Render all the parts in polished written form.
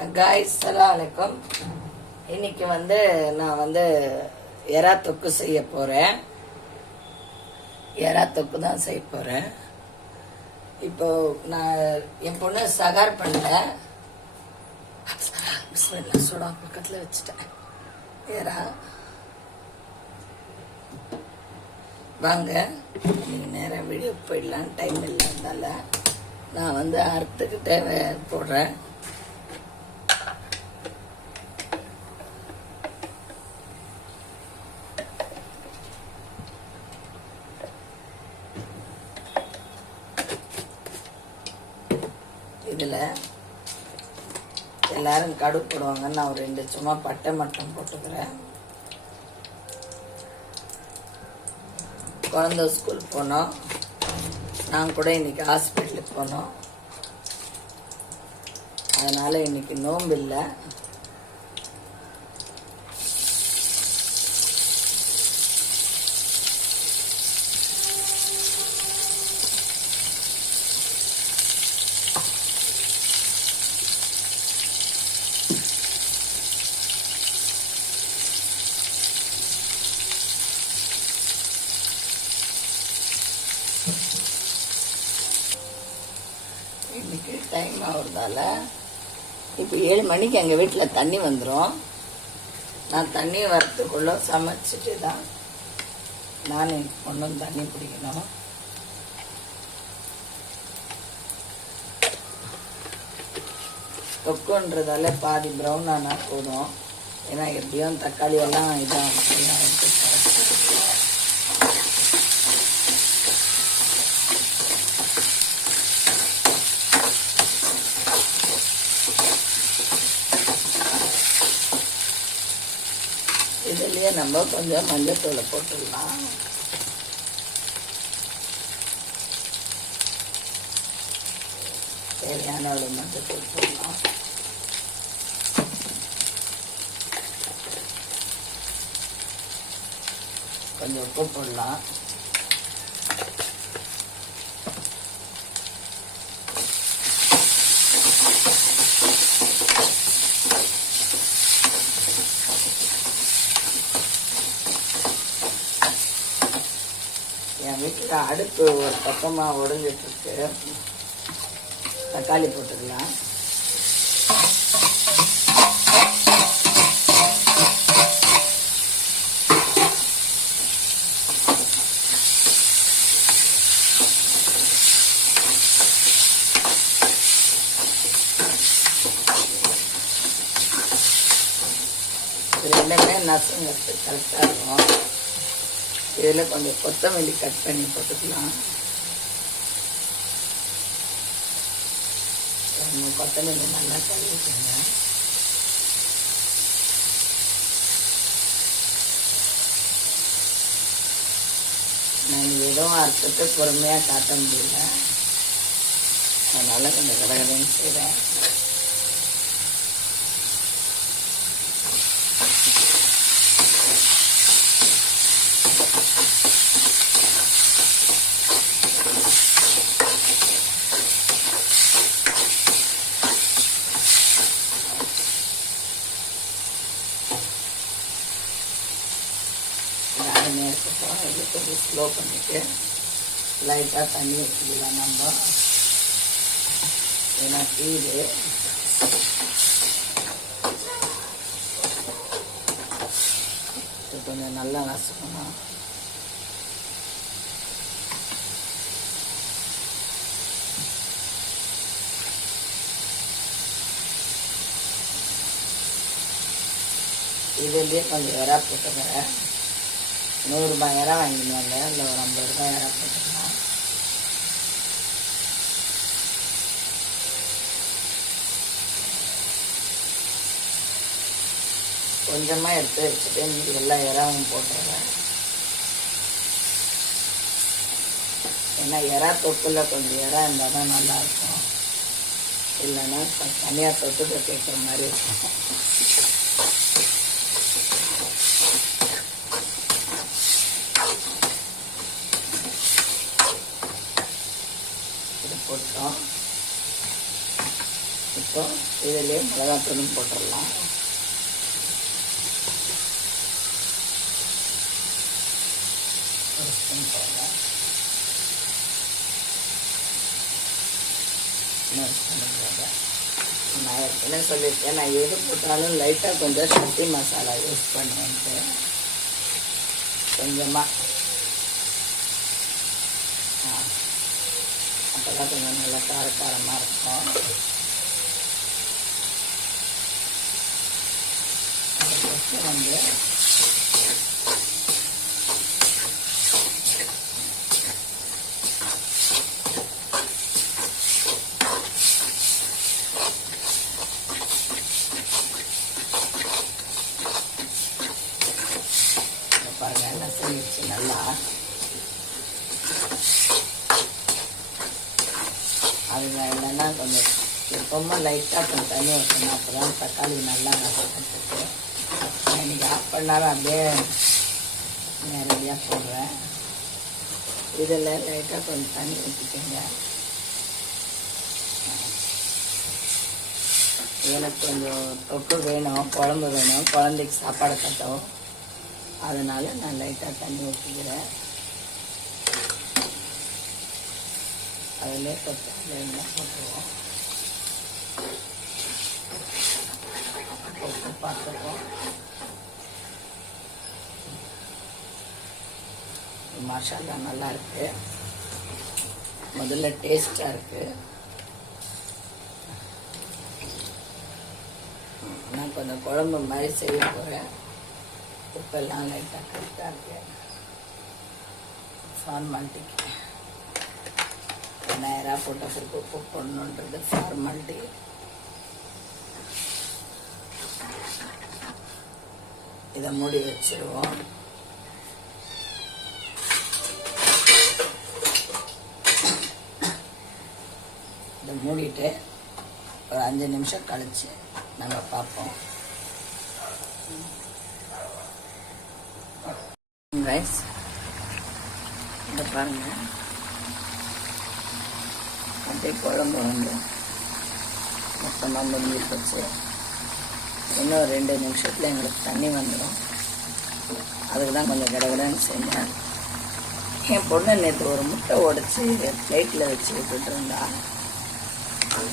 Guys அஸ்ஸலாமு அலைக்கும். இன்னைக்கு நான் எறா தொக்கு செய்ய போகிறேன். எறா தொக்கு தான் செய்ய போகிறேன். இப்போ நான் என் பொண்ணு சகார் பண்ணல, பிஸ்மில்லா சூடா பக்கத்தில் வச்சுட்டேன். எறா வாங்க நீங்கள் நேராக வீடியோ போயிடலாம். டைம் இல்லைனால நான் அறுத்துக்கு தேவை போடுறேன். இதில் எல்லாரும் கடுகு போடுவாங்க, நான் ஒரு 2 சும்மா பட்டை மட்டும் போட்டுக்கிறேன். குழந்தை ஸ்கூல் போனோம், நான் கூட இன்னைக்கு ஹாஸ்பிட்டலுக்கு போனோம். அதனால் இன்னைக்கு நோன்பு இல்லை. இன்னைக்கு டைம் ஆகுறதால இப்போ 7 மணிக்கு எங்கள் வீட்டில் தண்ணி வந்துடும். நான் தண்ணி வரத்துக்குள்ள சமைச்சிட்டு தான் நான் என் பொண்ணும் தண்ணி பிடிக்கணும். தொக்குன்றதால பாதி ப்ரௌன் ஆனால் போதும். ஏன்னா எப்படியும் தக்காளி எல்லாம் இதான் இதுலேயே நம்ம கொஞ்சம் மஞ்சத்தூளை போட்டுடலாம். தேவையான ஒரு மஞ்சத்தூள் போடலாம். கொஞ்சம் உப்பு போடலாம். என் வீட்டில் அடுப்பு ஒரு பக்கமாக உடஞ்சிட்ருக்கு. தக்காளி போட்டுக்கலாம். இது ரெண்டுமே நசுங்கிறது கரெக்டாக இருக்கும். இதில் கொஞ்சம் கொத்தமல்லி கட் பண்ணி போட்டுக்கலாம். கொத்தமல்லி நல்லா கழுவிட்டுங்க. நான் எதுவும் அறுத்துட்டு பொறுமையாக காட்ட முடியல, அதனால் கொஞ்சம் கடகடன்னு செய்கிறேன். இருக்கட்டும், இது கொஞ்சம் ஸ்லோ பண்ணிவிட்டு லைட்டாக தண்ணி வச்சுக்கலாம் நம்ம. ஏன்னா தீது கொஞ்சம் நல்லா நசுக்கணும். இதுலேயே கொஞ்சம் எறா போட்டுக்கிறேன். 100 ரூபாய் எறா வாங்கிடுவாங்க, இல்லை ஒரு 50 ரூபாய் எறா போட்டுக்கலாம். கொஞ்சமாக எடுத்து வச்சுட்டு மீதி எல்லா எறாவும் போட்டுறேன். ஏன்னா எறா தொட்டில் கொஞ்சம் எறா இருந்தால் தான் நல்லாயிருக்கும், இல்லைன்னா தனியாக தொட்டுக்க கேட்குற மாதிரி இருக்கும். போட்டோம். இப்போ இதிலே மிளகாத்தூளும் போட்டுடலாம். ஒரு ஸ்பூன் போடலாம். இன்னொரு ஸ்பூன் போட. நான் ஏற்கனவே சொல்லியிருக்கேன், நான் எது போட்டாலும் லைட்டாக கொஞ்சம் சக்தி மசாலா யூஸ் பண்ணுவேன்ட்டு. கொஞ்சமாக அப்போ தான் கொஞ்சம் நல்லா காரக்காரமாக இருக்கும். அதுக்கப்புறம் வந்து பாருங்க எல்லாம் செஞ்சிச்சு நல்லா. அதில் இல்லைன்னா கொஞ்சம் எப்பவுமே லைட்டாக கொஞ்சம் தண்ணி வைக்கணும். அப்போ தான் தக்காளி நல்லா நசுக்கிட்டு. இன்றைக்கி ஆஃப் பண்ணாலும் அப்படியே நேரடியாக போடுறேன். இதில் லைட்டாக கொஞ்சம் தண்ணி ஊற்றிக்கோங்க. எனக்கு கொஞ்சம் தொக்கு வேணும், குழம்பு வேணும், குழந்தைக்கு சாப்பாடு கட்டவும். அதனால் நான் லைட்டாக தண்ணி ஊற்றிக்கிறேன். அதில் கொத்தமல்லி போட்டுருவோம். போட்டு பார்த்துருவோம். மசாலா நல்லா இருக்கு. முதல்ல டேஸ்டாக இருக்கு. நான் கொஞ்சம் குழம்பு மாதிரி செய்ய போகிறேன். உப்பெல்லாம் லைட்டாக கரெக்டாக இருக்கு. ஃபார்மாலிட்டிக்கு நேராக போட்டதுக்கு உப்பு போடணுன்றது ஃபார்மாலிட்டி. இதை மூடி வச்சிருவோம். இதை மூடிட்டு ஒரு 5 நிமிஷம் கழிச்சு நம்ம பார்ப்போம். ரைஸ் இதை பாருங்க, அப்படியே குழம்பு வந்து மொத்தமாக முடிஞ்சு போச்சு. இன்னும் 2 நிமிஷத்தில் எங்களுக்கு தண்ணி வந்துடும். அதுக்கு தான் கொஞ்சம் கடகடன்னு செஞ்சேன். என் பொண்ணு நேற்று ஒரு முட்டை உடச்சி பிளேட்டில் வச்சு விட்டுட்டு இருந்தா.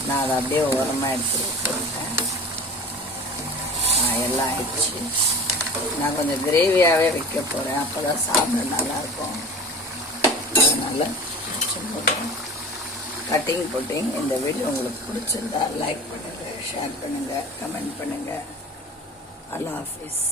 நான் அதை அப்படியே ஓரமாக எடுத்து போட்டேன். எல்லாம் ஆயிடுச்சு. நான் கொஞ்சம் கிரேவியாகவே வைக்க போகிறேன். அப்போ தான் சாப்பிட நல்லாயிருக்கும். அதனால் கட்டிங் புட்டிங். இந்த வீடியோ உங்களுக்கு பிடிச்சிருந்தா லைக் பண்ணுங்கள், ஷேர் பண்ணுங்கள், கமெண்ட் பண்ணுங்கள். அல்லாஹ் ஹாஃபிஸ்.